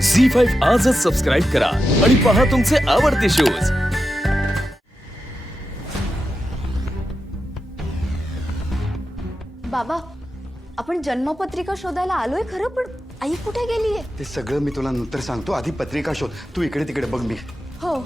झी5 आजच सबस्क्राईब करा आणि पहा तुमचे आवडते शोज। बाबा, आपण जन्मपत्रिका शोधायला आलोय खरं, पण आई कुठे गेलीये? ते सगळं मी तुला नंतर सांगतो, आधी पत्रिका शोध। तू इकडे तिकडे बघ। मी हो।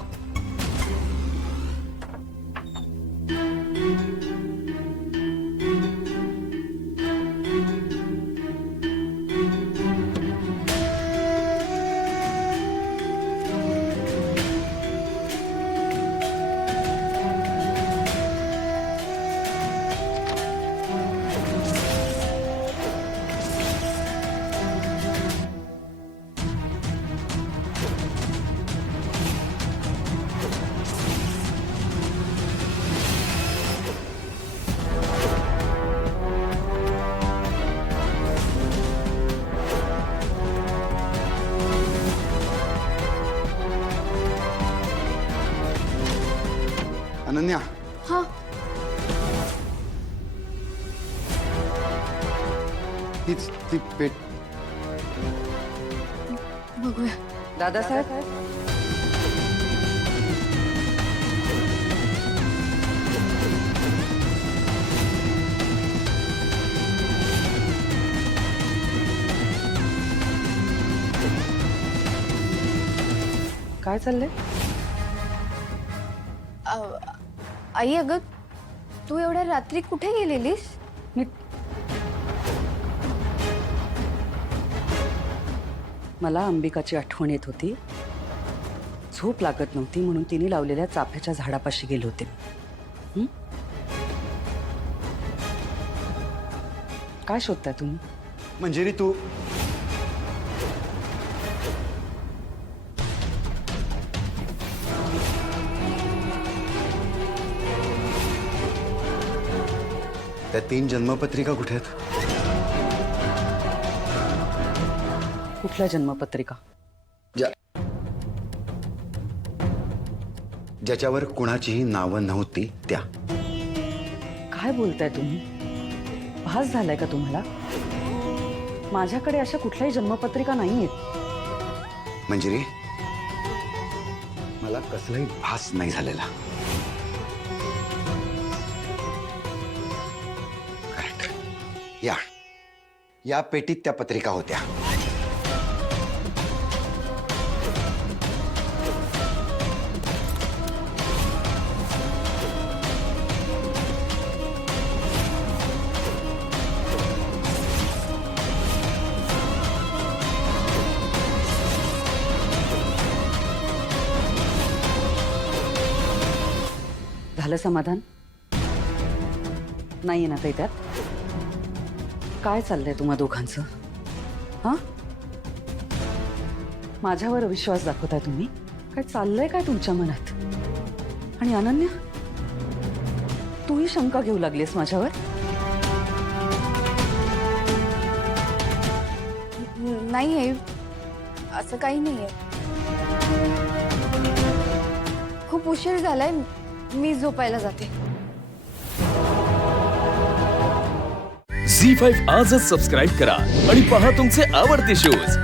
अनन्या, हाँ, हीच ती पेट। बघूया। दादासाहेब, काय चाललंय? आई, अगं तू एवढ्या रात्री कुठे गेलेलीस? मी मला अंबिकाची आठवण येत होती। झोप लागत नव्हती म्हणून तिने लावलेल्या चाफ्याच्या झाडापाशी गेले होते। काय शोधताय तुम्ही? मंजिरी, तू त्या 3 जन्मपत्रिका कुठे आहेत? कुठल्या जन्मपत्रिका? ज्याच्यावर कुणाचीही नावं नव्हती त्या। काय बोलताय तुम्ही? भास झालाय का तुम्हाला? माझ्याकडे अशा कुठल्याही जन्मपत्रिका नाहीयेत। मंजिरी, मला कसलाही भास नाही झालेला। करेक्ट, या पेटीत त्या पत्रिका होत्या। झालं समाधान? नाहीये ना ताई त्यात? काय चाललंय तुम्हा दोघांचं? हा, माझ्यावर विश्वास दाखवताय तुम्ही? काय चाललंय काय तुमच्या मनात? आणि अनन्या, तूही शंका घेऊ लागलीस माझ्यावर? नाही आई, असं काही नाहीये। खूप उशीर झालाय, मी झोपायला जाते। झी5 आजच सबस्क्राईब करा आणि पहा तुमचे आवडते शोज।